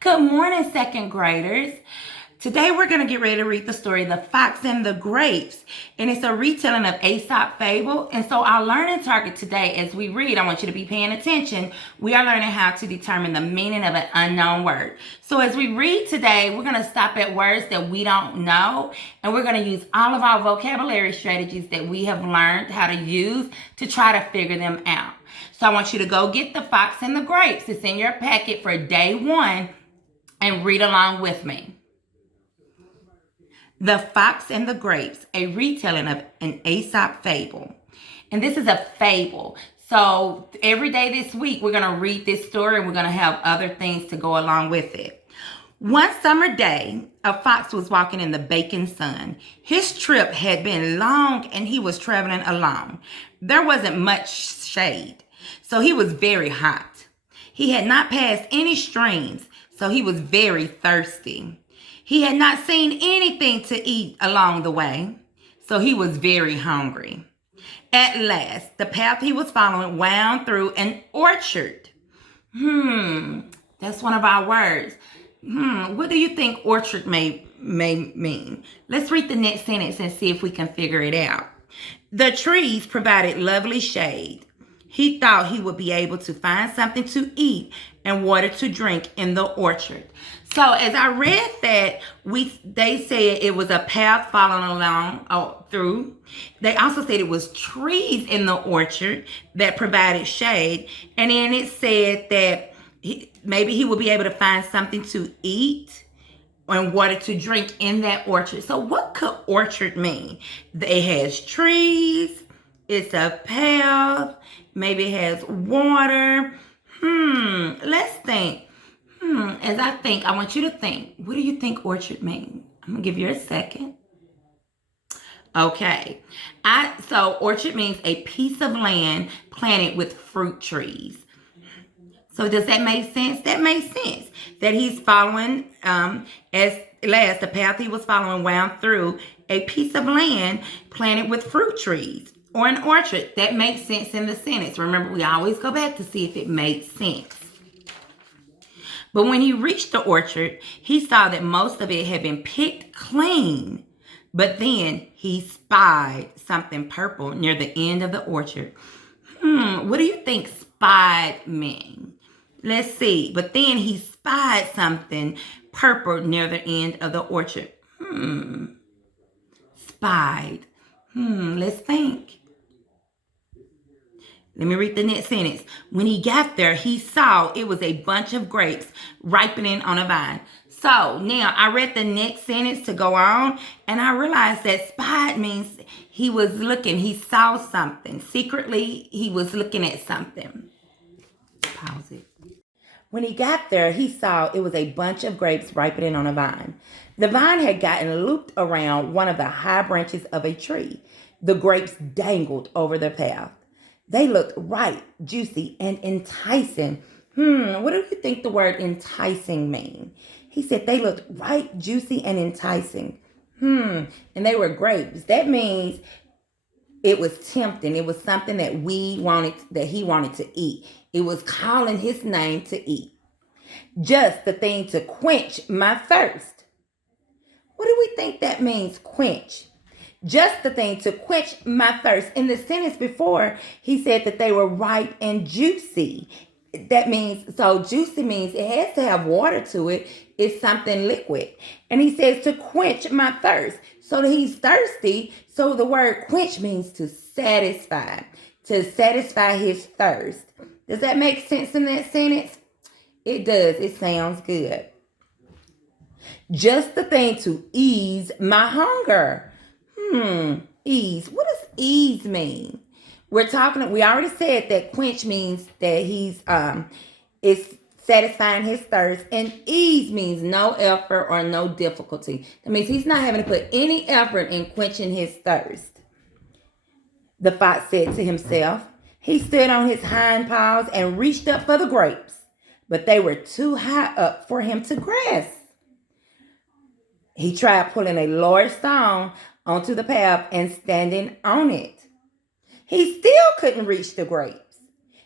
Good morning, second graders. Today we're going to get ready to read the story, The Fox and the Grapes. And it's a retelling of Aesop fable. And so our learning target today, as we read, I want you to be paying attention. We are learning how to determine the meaning of an unknown word. So as we read today, we're going to stop at words that we don't know. And we're going to use all of our vocabulary strategies that we have learned how to use to try to figure them out. So I want you to go get The Fox and the Grapes. It's in your packet for day 1 and read along with me. The Fox and the Grapes, a retelling of an Aesop fable. And this is a fable. So every day this week, we're going to read this story and we're going to have other things to go along with it. One summer day, a fox was walking in the baking sun. His trip had been long and he was traveling alone. There wasn't much shade, so he was very hot. He had not passed any streams, so he was very thirsty. He had not seen anything to eat along the way, so he was very hungry. At last, the path he was following wound through an orchard. That's one of our words. What do you think orchard may mean? Let's read the next sentence and see if we can figure it out. The trees provided lovely shade. He thought he would be able to find something to eat and water to drink in the orchard. So as I read that, they said it was a path following along through. They also said it was trees in the orchard that provided shade. And then it said that maybe he would be able to find something to eat and water to drink in that orchard. So what could orchard mean? It has trees. It's a path. Maybe it has water. Let's think. As I think, I want you to think. What do you think orchard means? I'm going to give you a second. Okay. So orchard means a piece of land planted with fruit trees. So does that make sense? That makes sense. That he's following, as last, the path he was following wound through a piece of land planted with fruit trees. Or an orchard. That makes sense in the sentence. Remember, we always go back to see if it makes sense. But when he reached the orchard, he saw that most of it had been picked clean. But then he spied something purple near the end of the orchard. What do you think spied mean? Let's see. But then he spied something purple near the end of the orchard. Spied. Let's think. Let me read the next sentence. When he got there, he saw it was a bunch of grapes ripening on a vine. So now I read the next sentence to go on, and I realized that spied means he was looking. He saw something. Secretly, he was looking at something. Pause it. When he got there, he saw it was a bunch of grapes ripening on a vine. The vine had gotten looped around one of the high branches of a tree. The grapes dangled over the path. They looked ripe, juicy, and enticing. What do you think the word enticing mean? He said they looked ripe, juicy, and enticing. And they were grapes. That means it was tempting. It was something that he wanted to eat. It was calling his name to eat. Just the thing to quench my thirst. What do we think that means, quench? Just the thing to quench my thirst. In the sentence before, he said that they were ripe and juicy. That means, so juicy means it has to have water to it. It's something liquid. And he says to quench my thirst. So that he's thirsty. So the word quench means to satisfy his thirst. Does that make sense in that sentence? It does. It sounds good. Just the thing to ease my hunger. Ease. What does ease mean? We already said that quench means that he's is satisfying his thirst, and ease means no effort or no difficulty. That means he's not having to put any effort in quenching his thirst. The fox said to himself. He stood on his hind paws and reached up for the grapes, but they were too high up for him to grasp. He tried pulling a large stone onto the path and standing on it. He still couldn't reach the grapes.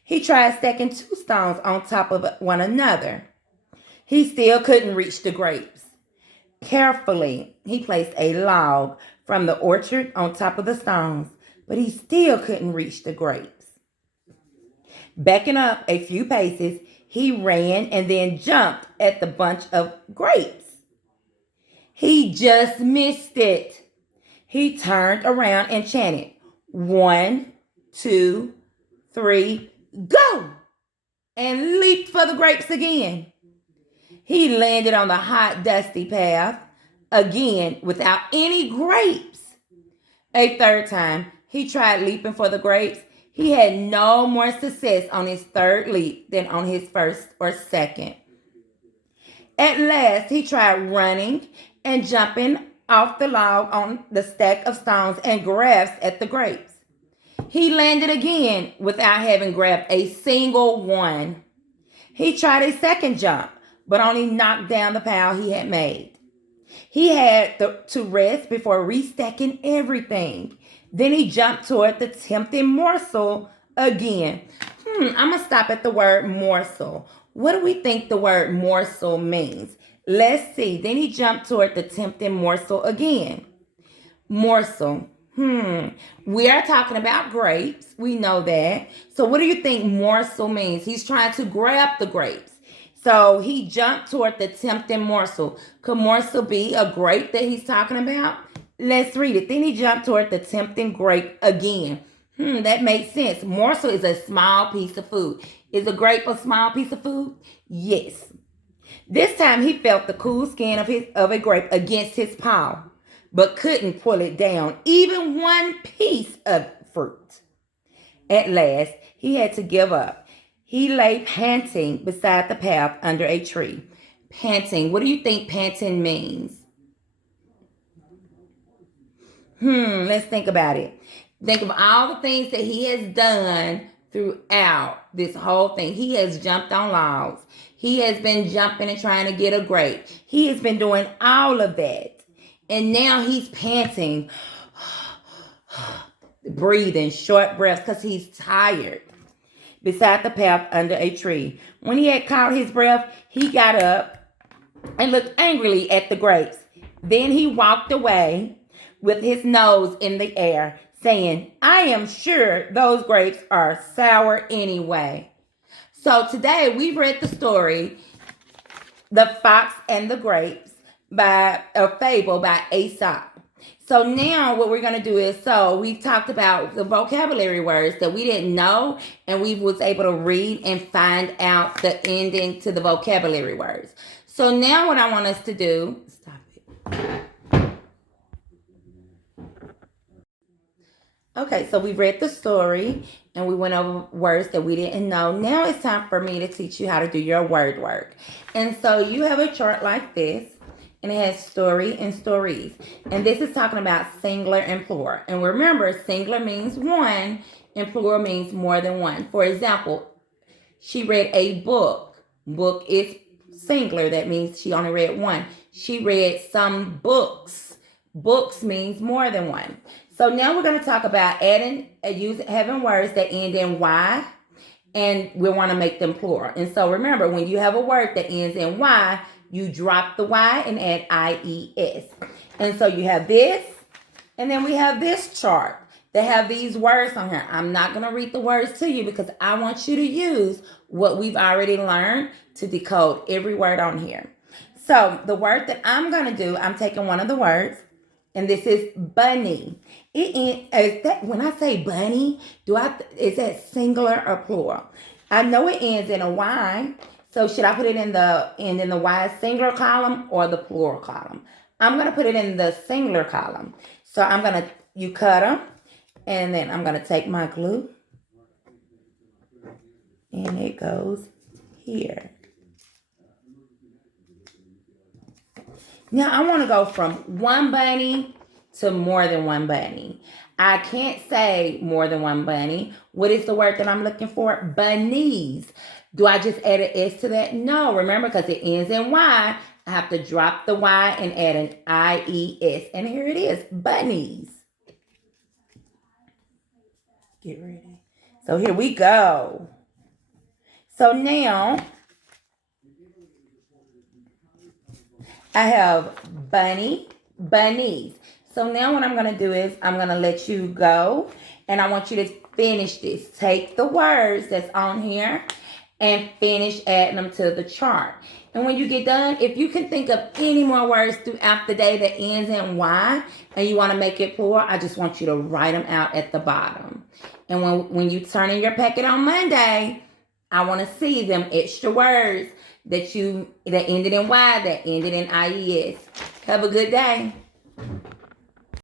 He tried stacking 2 stones on top of one another. He still couldn't reach the grapes. Carefully, he placed a log from the orchard on top of the stones, but he still couldn't reach the grapes. Backing up a few paces, he ran and then jumped at the bunch of grapes. He just missed it. He turned around and chanted, 1, 2, 3, go! And leaped for the grapes again. He landed on the hot, dusty path again without any grapes. A third time, he tried leaping for the grapes. He had no more success on his third leap than on his first or second. At last, he tried running and jumping off the log on the stack of stones and grasped at the grapes. He landed again without having grabbed a single one. He tried a second jump, but only knocked down the pile he had made. He had to rest before restacking everything. Then he jumped toward the tempting morsel again. I'm going to stop at the word morsel. What do we think the word morsel means? Let's see. Then he jumped toward the tempting morsel again. Morsel. We are talking about grapes. We know that. So what do you think morsel means? He's trying to grab the grapes. So he jumped toward the tempting morsel. Could morsel be a grape that he's talking about? Let's read it. Then he jumped toward the tempting grape again. That makes sense. Morsel is a small piece of food. Is a grape a small piece of food? Yes. This time he felt the cool skin of a grape against his paw, but couldn't pull it down, even one piece of fruit. At last, he had to give up. He lay panting beside the path under a tree. Panting. What do you think panting means? Let's think about it. Think of all the things that he has done throughout this whole thing. He has jumped on logs. He has been jumping and trying to get a grape. He has been doing all of that. And now he's panting, breathing short breaths because he's tired. Beside the path under a tree. When he had caught his breath, he got up and looked angrily at the grapes. Then he walked away with his nose in the air, saying, I am sure those grapes are sour anyway. So today we read the story, The Fox and the Grapes, by a fable by Aesop. So now what we're going to do is, we've talked about the vocabulary words that we didn't know, and we was able to read and find out the ending to the vocabulary words. So now what I want us to do, stop it. Okay, so we read the story and we went over words that we didn't know. Now it's time for me to teach you how to do your word work. And so you have a chart like this. And it has story and stories. And this is talking about singular and plural. And remember, singular means one and plural means more than one. For example, she read a book. Book is singular. That means she only read one. She read some books. Books means more than one. So now we're going to talk about having words that end in Y. And we want to make them plural. And so remember, when you have a word that ends in Y, you drop the Y and add IES. And so you have this, and then we have this chart that have these words on here. I'm not going to read the words to you because I want you to use what we've already learned to decode every word on here. So the word that I'm going to do, I'm taking one of the words, and this is bunny. When I say bunny, is that singular or plural? I know it ends in a Y. So should I put it in the Y singular column or the plural column? I'm going to put it in the singular column. So you cut them, and then I'm going to take my glue, and it goes here. Now I want to go from one bunny to more than one bunny. I can't say more than one bunny. What is the word that I'm looking for? Bunnies. Do I just add an S to that? No, remember, because it ends in Y, I have to drop the Y and add an IES. And here it is, bunnies. Get ready. So here we go. So now, I have bunny, bunnies. So now what I'm going to do is I'm going to let you go. And I want you to finish this. Take the words that's on here and finish adding them to the chart. And when you get done, if you can think of any more words throughout the day that ends in Y and you want to make it plural, I just want you to write them out at the bottom. And when you turn in your packet on Monday, I want to see them extra words that ended in Y, that ended in IES. Have a good day.